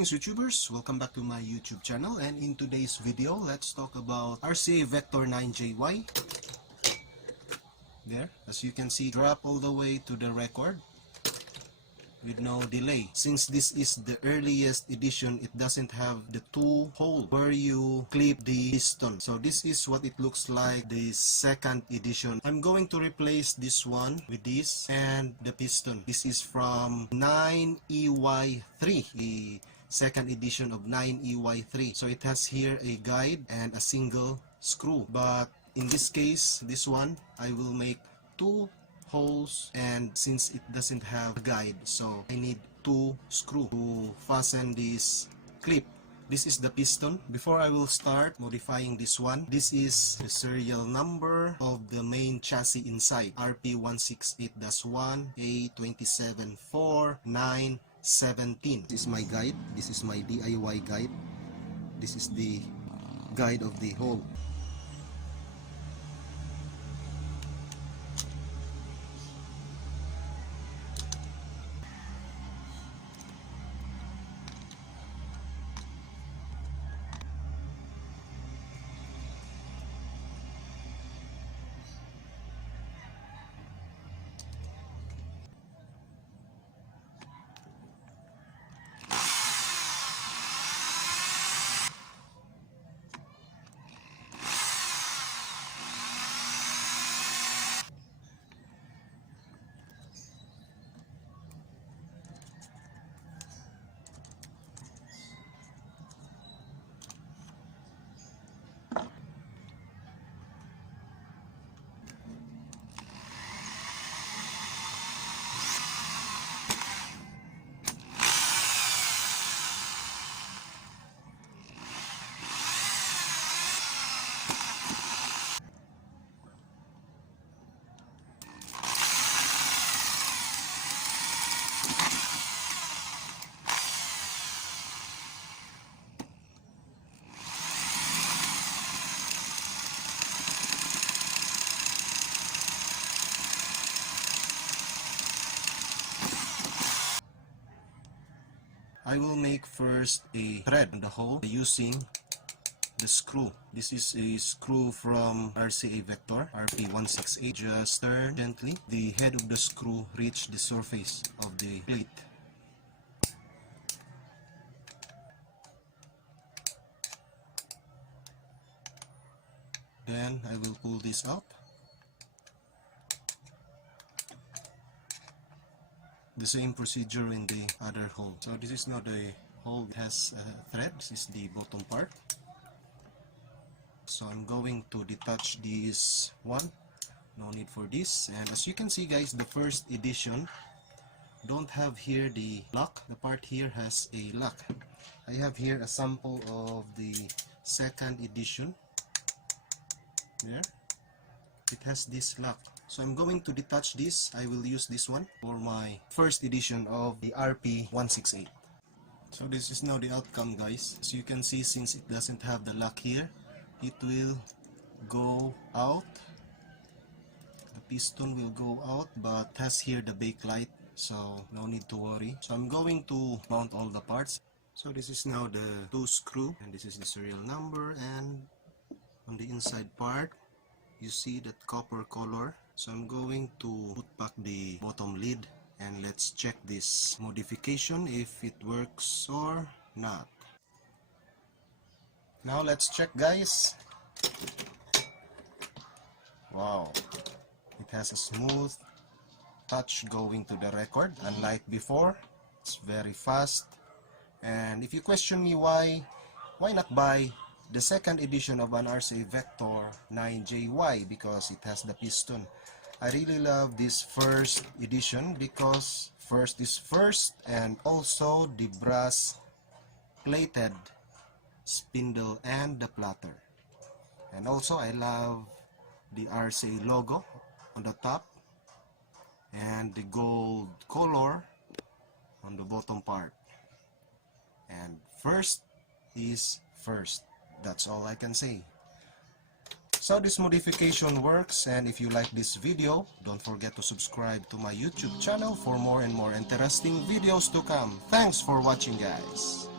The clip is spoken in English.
Greetings YouTubers, welcome back to my YouTube channel, and in today's video let's talk about RCA Victor 9JY. There, as you can see, drop all the way to the record with no delay. Since this is the earliest edition, it doesn't have the two hole where you clip the piston. So this is what it looks like, the second edition. I'm going to replace this one with this and the piston. This is from 9EY3, the second edition of 9EY3. So it has here a guide and a single screw, but in this case, this one, I will make two holes, and since it doesn't have a guide, so I need two screws to fasten this clip. This is the piston. Before I will start modifying this one, this is the serial number of the main chassis inside, RP-168-1 A274-917. This is my guide. This is my DIY guide. This is the guide of the hole. I will make first a thread on the hole using the screw. This is a screw from RCA Victor, RP-168. Just turn gently. The head of the screw reach the surface of the plate. Then I will pull this out. The same procedure in the other hole. So this is not a hole that has a thread. This is the bottom part. So I'm going to detach this one. No need for this. And as you can see guys, the first edition don't have here the lock. The part here has a lock. I have here a sample of the second edition. There. It has this lock. So I'm going to detach this. I will use this one for my first edition of the RP-168. So this is now the outcome guys. As you can see, since it doesn't have the lock here, it will go out. The piston will go out, but has here the backlight, so no need to worry. So I'm going to mount all the parts. So this is now the two screw, and this is the serial number, and on the inside part you see that copper color. So I'm going to put back the bottom lid, and let's check this modification if it works or not. Now let's check guys. Wow, it has a smooth touch going to the record, unlike before. It's very fast. And if you question me why not buy the second edition of an RCA Victor 9JY, because it has the piston. I really love this first edition because first is first, and also the brass plated spindle and the platter. And also I love the RCA logo on the top and the gold color on the bottom part. And first is first. That's all I can say. So this modification works, and if you like this video, don't forget to subscribe to my YouTube channel for more and more interesting videos to come. Thanks for watching guys.